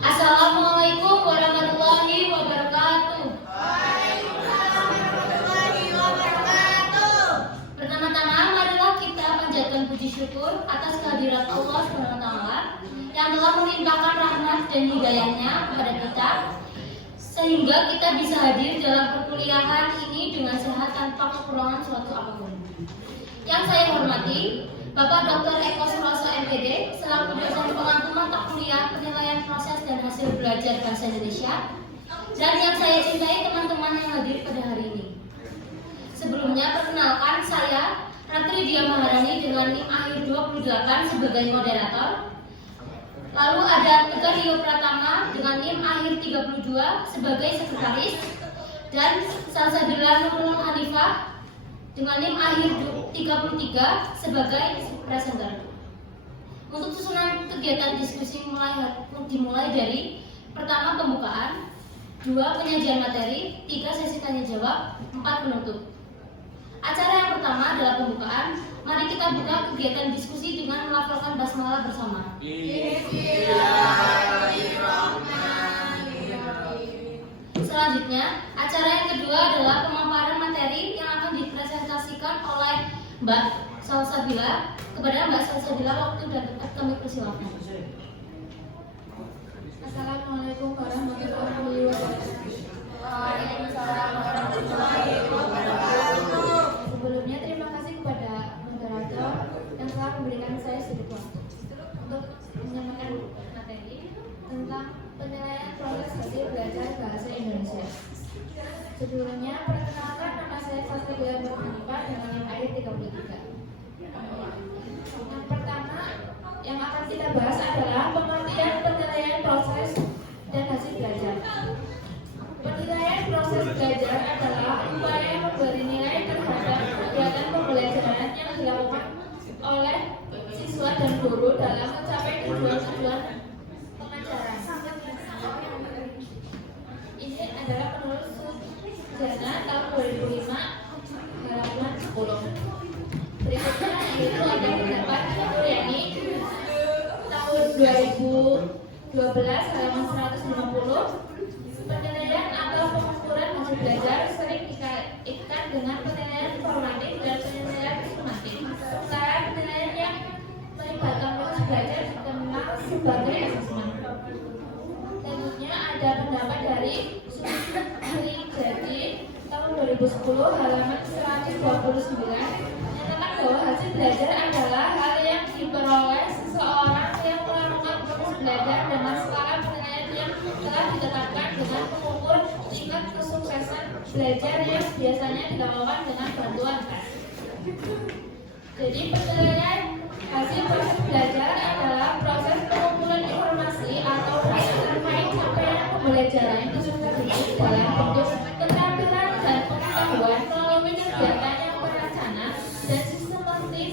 Assalamualaikum warahmatullahi wabarakatuh. Waalaikumsalam warahmatullahi wabarakatuh. Pertama-tama marilah kita panjatkan puji syukur atas kehadirat Allah SWT yang telah melimpahkan rahmat dan hidayahnya kepada kita sehingga kita bisa hadir dalam perkuliahan ini dengan sehat tanpa kekurangan suatu apapun. Yang saya hormati Bapak Dr. Eko Suroso MPD selaku dosen pengampu mata kuliah penilaian proses dan hasil belajar bahasa Indonesia, dan yang saya cintai teman-teman yang hadir pada hari ini. Sebelumnya perkenalkan, saya Ratri Dia Maharani dengan NIM akhir 28 sebagai moderator. Lalu ada Tegar Rio Pratama dengan NIM akhir 32 sebagai sekretaris, dan Salsabila Nurul Hanifah dengan NIM akhir 33 sebagai presenter. Untuk susunan kegiatan diskusi dimulai dari pertama pembukaan, 2 penyajian materi, 3 sesi tanya jawab, 4 penutup. Acara yang pertama adalah pembukaan. Mari kita buka kegiatan diskusi dengan melafalkan basmalah bersama. Selanjutnya, acara yang kedua adalah pemaparan materi yang akan dipresentasikan oleh Mbak Salsabila. Kepada Mbak Salsabila, waktu dan tempat kami persilakan. Assalamualaikum warahmatullahi wabarakatuh. Waalaikumsalam warahmatullahi wabarakatuh. Sebelumnya terima kasih kepada moderator yang telah memberikan saya sedikit waktu untuk menyampaikan materi tentang penilaian proses hasil belajar bahasa Indonesia. Sebelumnya perkenalkan, nama saya Salsabila Nurhanifah dengan NIM akhir 33. Yang pertama yang akan kita bahas adalah pengertian penilaian proses dan hasil belajar. Penilaian proses belajar adalah upaya memberi nilai terhadap kegiatan pembelajaran yang dilakukan oleh siswa dan guru dalam mencapai tujuan-tujuan pengajaran. Ini adalah menurut Sujana tahun 2005 halaman 10. Berikutnya yaitu ada pendapat Turyani tahun 2012 halaman 150. Penilaian atau pengukuran hasil belajar sering dikaitkan dengan penilaian formatif dan penilaian sumatif. Sementara penilaian yang melibatkan proses belajar dikenal sebagai asesmen. Selanjutnya ada pendapat dari Sri Jadi tahun 2010 halaman 129 menyatakan bahwa hasil belajar adalah hal yang diperoleh seseorang yang melakukan proses belajar dengan skala penilaian yang telah ditetapkan dengan mengukur tingkat kesuksesan belajar yang biasanya dilakukan dengan bantuan tes. Jadi penilaian hasil proses belajar adalah proses pengumpulan informasi atau data terkait capaian pembelajaran yang disebut dalam bentuk keterampilan dan pengetahuan melalui kegiatan yang terencana dan sistematis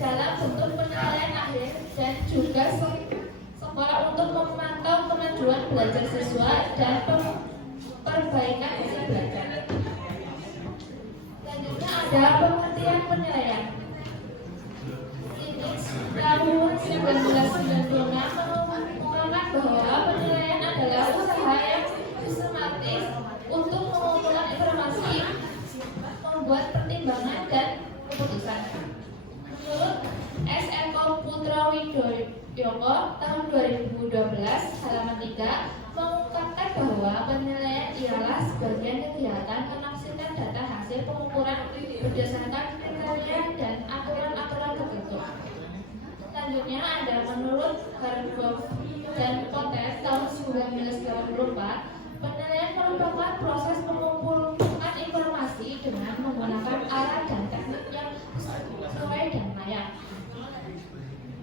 dalam bentuk penilaian akhir, dan juga sekolah untuk memantau kemajuan belajar siswa dan perbaikan hasil belajar. Selanjutnya ada pengertian penilaian. Tahun 1996 mengungkapkan bahwa penilaian adalah usaha yang sistematis untuk mengumpulkan informasi, membuat pertimbangan dan keputusan. Menurut S. Eko Putra Widoyoko tahun 2012 halaman 3 mengungkapkan bahwa penilaian ialah sebagian kegiatan menafsirkan data hasil pengukuran berdasarkan kriteria dan aturan-aturan tertentu. Selanjutnya ada menurut Hargrove dan Potes tahun 1984, penilaian merupakan proses pengumpulan informasi dengan menggunakan alat dan teknik yang sesuai dan layak.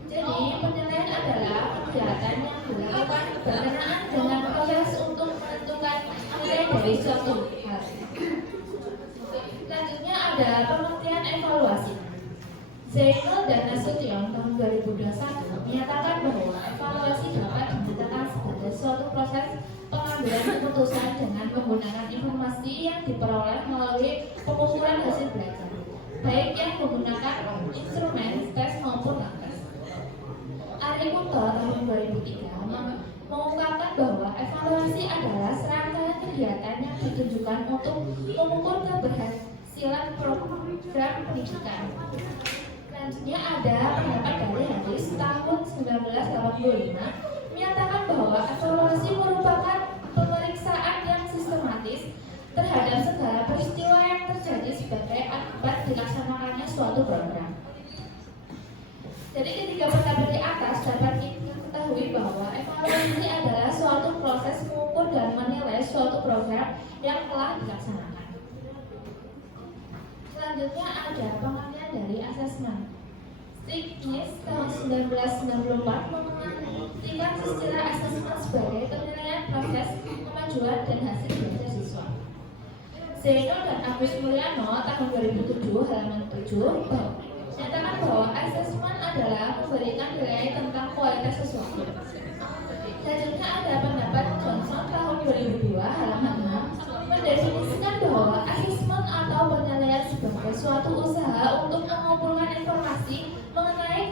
Jadi penilaian adalah kegiatan yang dilakukan berkenaan dengan proses untuk menentukan nilai dari suatu hal. Selanjutnya ada pengertian evaluasi. Zainul dan Nasution tahun 2021 menyatakan bahwa evaluasi dapat dinyatakan sebagai suatu proses pengambilan keputusan dengan menggunakan informasi yang diperoleh melalui pengumpulan hasil belajar, baik yang menggunakan instrumen tes maupun non-tes. Arikunto tahun 2003 mengungkapkan bahwa evaluasi adalah serangkaian kegiatan yang ditujukan untuk mengukur keberhasilan program pendidikan. Selanjutnya ada pendapat dari Hadis tahun 1985 menyatakan bahwa evaluasi merupakan pemeriksaan yang sistematis terhadap segala peristiwa yang terjadi sebagai akibat dilaksanakannya suatu program. Jadi ketiga pendapat di atas dapat kita ketahui bahwa evaluasi adalah suatu proses mengukur dan menilai suatu program yang telah dilaksanakan. Selanjutnya ada pengertian dari asesmen. Stiglitz tahun 1994 mengartikan istilah asesmen sebagai penilaian proses kemajuan dan hasil belajar siswa. Zeno dan Agus Mulyano tahun 2007 halaman 7 menyatakan bahwa asesmen adalah memberikan nilai tentang kualitas sesuatu. Selanjutnya ada pendapat Johnson tahun 2002 halaman 6 mendefinisikan bahwa asesmen atau penilaian sebagai suatu usaha untuk mengumpulkan informasi mengenai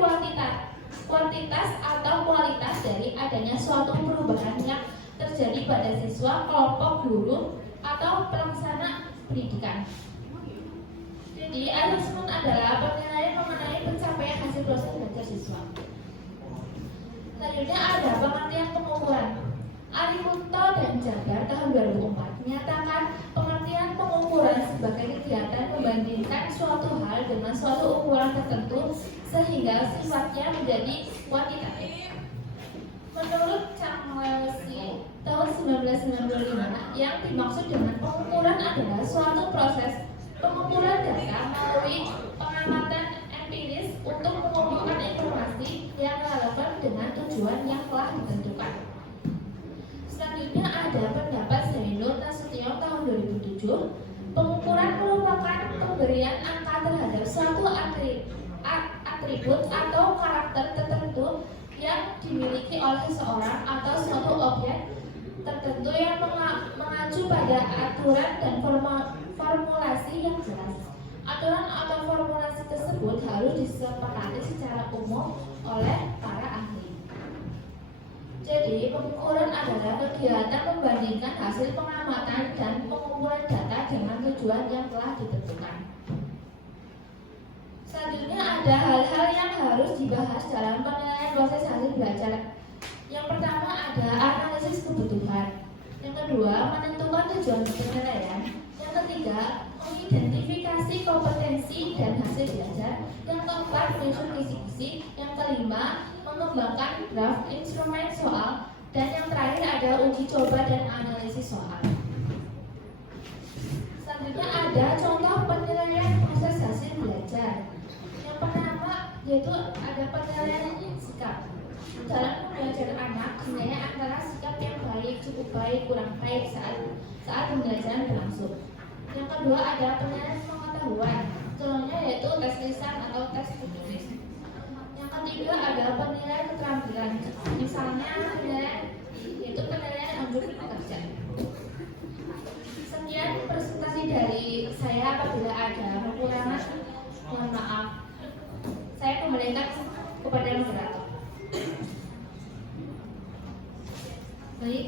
kuantitas atau kualitas dari adanya suatu perubahan yang terjadi pada siswa, kelompok guru, atau pelaksana pendidikan. Jadi, asesmen adalah penilaian mengenai pencapaian hasil proses belajar siswa. Selanjutnya ada pengertian pengukuran. Arikunto dan Jabar tahun 2004 menyatakan pengertian pengukuran sebagai kegiatan membandingkan suatu hal dengan suatu ukuran tertentu sehingga sifatnya menjadi kuantitatif. Menurut Charles tahun 1995, yang dimaksud dengan pengukuran adalah suatu proses pengumpulan data melalui pengamatan empiris untuk mengumpulkan informasi yang relevan dengan tujuan yang telah ditentukan. Selanjutnya ada pendapat Zainul Nasution tahun 2007. Pengukuran merupakan pemberian angka terhadap suatu atribut atau karakter tertentu yang dimiliki oleh seseorang atau suatu objek tertentu yang mengacu pada aturan dan formulasi yang jelas. Aturan atau formulasi tersebut harus disepakati secara umum oleh para ahli. Jadi, pengukuran adalah kegiatan membandingkan hasil pengamatan dan pengumpulan data dengan tujuan yang telah ditentukan. Selanjutnya ada hal-hal yang harus dibahas dalam penilaian proses hasil belajar. Yang pertama ada analisis kebutuhan. Yang kedua, menentukan tujuan penilaian. Yang ketiga, mengidentifikasi kompetensi dan hasil belajar. Yang keempat, prinsip kisi-kisi. Yang kelima, mengembangkan draft instrumen soal. Dan yang terakhir ada uji coba dan analisis soal. Selanjutnya ada contoh penilaian proses hasil belajar. Yang pertama yaitu ada penilaian sikap. Dalam pembelajaran anak, sebenarnya antara sikap yang baik, cukup baik, kurang baik saat pembelajaran berlangsung. Yang kedua ada penilaian pengetahuan, contohnya yaitu tes lisan atau tes tertulis. Yang ketiga ada penilaian keterampilan, misalnya penilaian yaitu penilaian lanjut kerja. Sekian presentasi dari saya. Apabila ada kekurangan, mohon maaf. Saya kembalikan kepada moderator. Baik,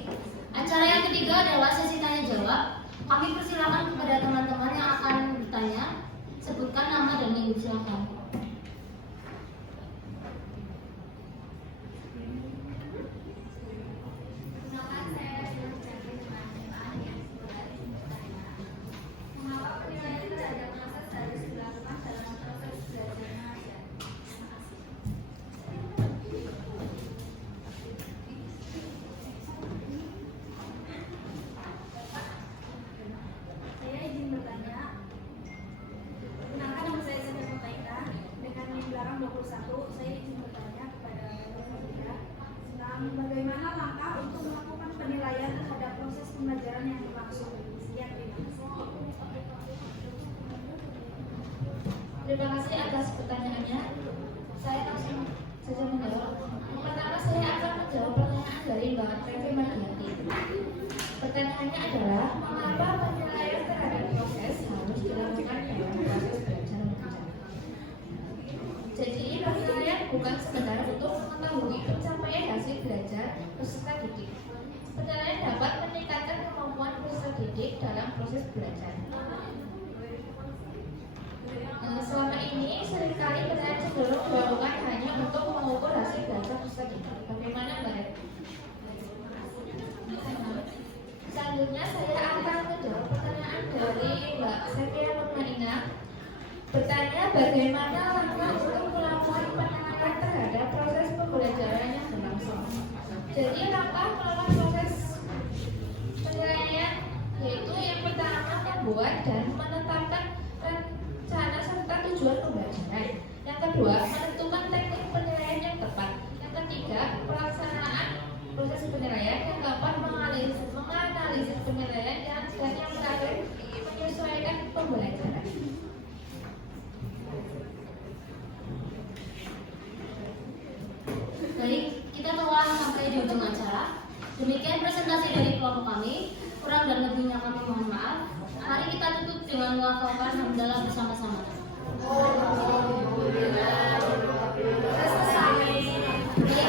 acara yang ketiga adalah sesi tanya jawab. Kami persilakan kepada teman-teman yang akan bertanya, sebutkan nama dan ibu, silakan. Mengapa penilaian terhadap proses harus dilakukan dalam proses belajar mengajar? Saya izin bertanya. Perkenalkan, nama saya Siti Mutaika. Dengan NIM belakang 21, saya izin bertanya kepada Bapak tentang bagaimana langkah untuk melakukan penilaian terhadap proses pembelajaran yang dimaksud. Sekian, terima kasih. Terima kasih atas pertanyaannya. Saya langsung saja menjawab. Yang pertama, saya akan menjawab pertanyaan dari Mbak Trevi Mardiati. Pertanyaannya adalah, mengapa penilaian terhadap proses harus dilakukan dalam proses belajar mengajar? Jadi, penilaian bukan sekedar untuk mengetahui dalam proses belajar. Selama ini seringkali penilaian cenderung dilakukan hanya untuk mengukur hasil belajar peserta didik. Bagaimana Mbak? Selanjutnya saya akan menjawab pertanyaan dari Mbak Setia Nurmaina. Bertanya bagaimana langkah untuk melakukan penilaian terhadap proses pembelajaran yang berlangsung. Jadi langkah melakukan proses penilaian yaitu yang pertama membuat dan menetapkan rencana serta tujuan pembelajaran. Yang kedua menentukan teknik penilaian yang tepat. Yang ketiga pelaksanaan proses penilaian. Yang keempat menganalisis penilaian dan yang terakhir menyesuaikan pembelajaran. Baik, kita telah sampai di ujung acara. Demikian presentasi dari kelompok kami. Kurang dan lebihnya kami mohon maaf. Mari kita tutup dengan melafalkan hamdalah bersama-sama. Selesai.